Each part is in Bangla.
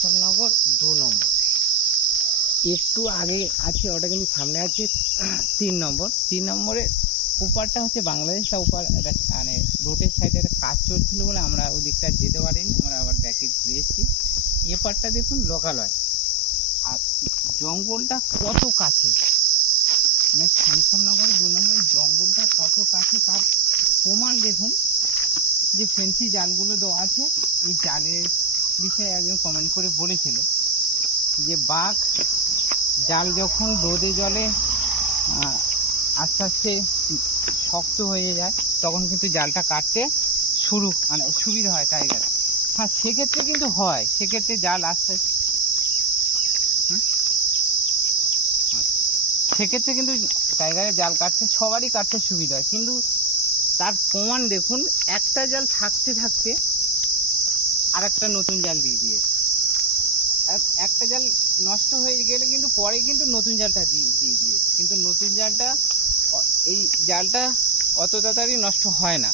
শামসামনগর দু নম্বর। একটু আগে আছে ওটা কিন্তু সামনে আছে তিন নম্বর। তিন নম্বরে ওপারটা হচ্ছে বাংলাদেশ তা ওপার একটা মানে রোডের সাইডে একটা কাজ চলছিল বলে আমরা ওই দিকটা যেতে পারিনি আমরা আবার ব্যাকে ঘুরে এসেছি। এপারটা দেখুন লোকালয়। আর জঙ্গলটা কত কাছে? মানে শামসামনগরের দু নম্বরের জঙ্গলটা কত কাছে? তার প্রমাণ দেখুন। যে ফেন্সি জালগুলো দেওয়া আছে এই জালের বিষয়ে একজন কমেন্ট করে বলেছিল যে, বাঘ জাল যখন রোদে জলে আস্তে আস্তে শক্ত হয়ে যায়, তখন কিন্তু জালটা কাটতে শুরু মানে সুবিধা হয় টাইগার হ্যাঁ সেক্ষেত্রে কিন্তু হয়। সেক্ষেত্রে জাল আস্তে আস্তে আচ্ছা। সেক্ষেত্রে কিন্তু টাইগারের জাল কাটতে, সবারই কাটতে সুবিধা হয়। কিন্তু তার প্রমাণ দেখুন, একটা জাল থাকতে থাকতে আর একটা নতুন জাল দিয়ে দিয়েছে। এক- একটা জাল নষ্ট হয়ে গেলে কিন্তু পরে কিন্তু নতুন জালটা দিয়ে দিয়ে দিয়েছে। কিন্তু নতুন জালটা এই জালটা অত তাড়াতাড়ি নষ্ট হয় না।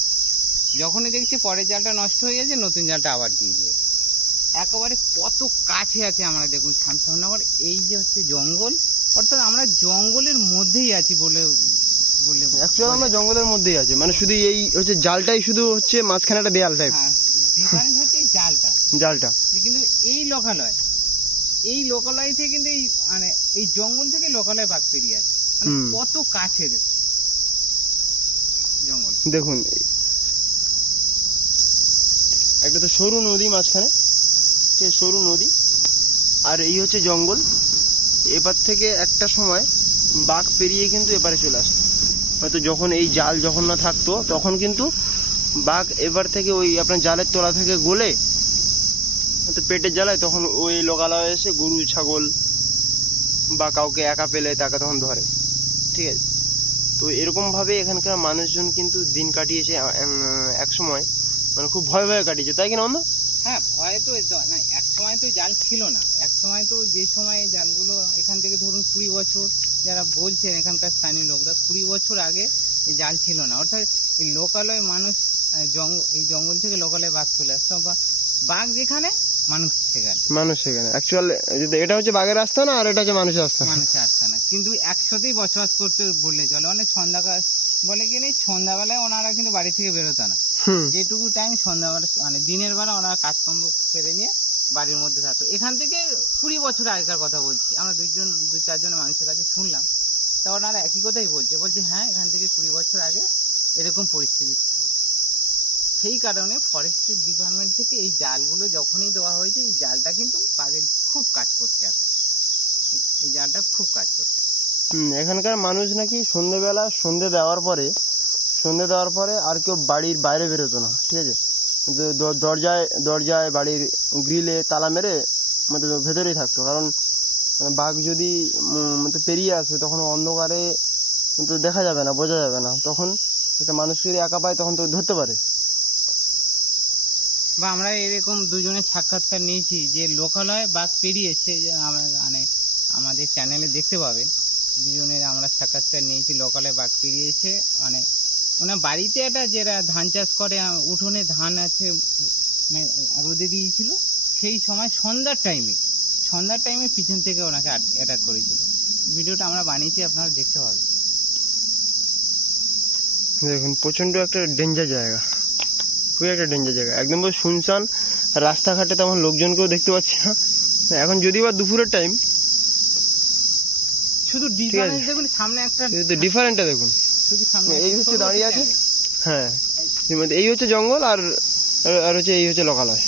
যখনই দেখছি পরের জালটা নষ্ট হয়ে গেছে নতুন জালটা আবার দিয়ে দিয়েছে। একেবারে কত কাছে আছে আমরা দেখুন শামসামনগর এই যে হচ্ছে জঙ্গল অর্থাৎ আমরা জঙ্গলের মধ্যেই আছি বলে বলে অ্যাকচুয়ালি আমরা জঙ্গলের মধ্যেই আছি। মানে শুধু এই হচ্ছে জালটাই শুধু হচ্ছে মাঝখানে একটা দেয়াল টাইপ ডিফারেন্স হচ্ছে এই জালটা। জালটা কিন্তু এই লোকালয় এই লোকালয় থেকে কিন্তু এই মানে এই জঙ্গল থেকে লোকালয় বাঘ পেরিয়ে আছে মানে কত কাছে দেখুন। জঙ্গল। দেখুন একটা তো সরু নদী মাঝখানে ঠিক সরু নদী। আর এই হচ্ছে জঙ্গল। এপার থেকে একটা সময় বাঘ পেরিয়ে কিন্তু এপারে চলে আসতো। হয়তো যখন এই জাল যখন না থাকতো তখন কিন্তু বাঘ এবার থেকে ওই আপনার জালের তলা থেকে গলে হয়তো পেটের জ্বালায় তখন ওই লোকালয়ে এসে গরু, ছাগল বা কাউকে একা পেলে তাকে তখন ধরে। ঠিক আছে? তো এরকম ভাবে এখানকার মানুষজন কিন্তু দিন কাটিয়েছে এক সময়। মানে খুব ভয় ভয়ে কাটিয়েছে, তাই কিনা অন্য হ্যাঁ ভয় তো না, এক সময় তো জাল ছিল না। এক সময় তো যে সময় জালগুলো এখান থেকে ধরুন কুড়ি বছর যারা বলছেন এখানকার স্থানীয় লোকরা, কুড়ি বছর আগে জাল ছিল না। অর্থাৎ লোকালয় মানুষ জঙ্গল এই জঙ্গল থেকে লোকালয় বাঘ চলে আসতো বা বাঘ যেখানে মানুষ সেখানে। মানুষ সেখানে। অ্যাকচুয়াল এটা হচ্ছে বাঘের রাস্তা না আর এটা হচ্ছে মানুষের রাস্তা? মানুষের আসছে না। কিন্তু একসাথেই বসবাস করতে বললে চলে। মানে সন্ধ্যাকাল বলে কি নেই সন্ধ্যাবেলায় ওনারা কিন্তু বাড়ি থেকে বেরোতো না। যেটুকু টাইম সন্ধ্যাবেলা মানে দিনের বেলা ওনারা কাজকর্ম সেরে নিয়ে বাড়ির মধ্যে থাকতো। এখান থেকে কুড়ি বছর আগেকার কথা বলছি। আমরা দুইজন দু চারজন মানুষের কাছে শুনলাম। তা ওনারা একই কথাই বলছে। বলছে হ্যাঁ এখান থেকে কুড়ি বছর আগে এরকম পরিস্থিতি ছিল। সেই কারণে ফরেস্ট্রি ডিপার্টমেন্ট থেকে এই জালগুলো যখনই দেওয়া হয়েছে, এই জালটা কিন্তু বাঘের খুব কাজ করছে এখন। এই- জালটা খুব কাজ করছে। এখানকার মানুষ নাকি সন্ধেবেলা সন্ধে দেওয়ার পরে সন্ধে দেওয়ার পরে আর কেউ বাড়ির বাইরে বেরোতো না, ঠিক আছে? দরজায় দরজায় বাড়ির গ্রিলে তালা মেরে মানে ভেতরেই থাকতো। কারণ বাঘ যদি মানে পেরিয়ে আসে, তখন অন্ধকারে তো দেখা যাবে না, বোঝা যাবে না। তখন একটা মানুষকে যদি একা পায়, তখন তো ধরতে পারে। বা আমরা এরকম দুজনের সাক্ষাৎকার নিয়েছি যে লোকালয় বাঘ পেরিয়েছে আমরা মানে আমাদের চ্যানেলে দেখতে পাবেন। দুজনের আমরা সাক্ষাৎকার নিয়েছি, লোকালয় বাঘ পেরিয়েছে মানে ওনার বাড়িতে একটা যেটা ধান চাষ করে উঠোনে ধান আছে মানে রোদে দিয়েছিল, সেই সময় সন্ধ্যার টাইমে সন্ধ্যার টাইমে পিছন থেকে ওনাকে অ্যাটাক করেছিল। ভিডিওটা আমরা বানিয়েছি, আপনারা দেখতে পাবেন। দেখুন প্রচণ্ড একটা ডেঞ্জার জায়গা। খুবই একটা ডেঞ্জার জায়গা। একদম পুরো শুনশান রাস্তাঘাটে তেমন লোকজনকেও দেখতে পাচ্ছি না। এখন যদি বা দুপুরের টাইম শুধু। ডিফারেন্স দেখুন সামনে একটা ডিফারেন্টটা দেখুন। এই হচ্ছে দাঁড়িয়ে আছে। হ্যাঁ। এই হচ্ছে জঙ্গল আর আর- হচ্ছে এই হচ্ছে লোকালয়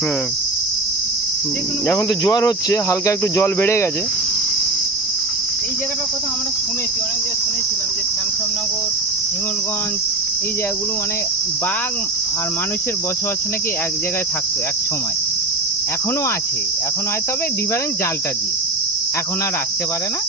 হ্যাঁ। এখন তো জোয়ার হচ্ছে হালকা একটু জল বেড়ে গেছে। এই জায়গাটার কথা আমরা শুনেছি অনেক জায়গায় শুনেছিলাম যে শ্যামশামনগর হিঙ্গলগঞ্জ এই জায়গাগুলো মানে বাঘ আর মানুষের বসবাস নাকি এক জায়গায় থাকতো এক সময়। এখনও আছে। এখনও আছে তবে ডিফারেন্স জালটা দিয়ে। এখন আর আসতে পারে না।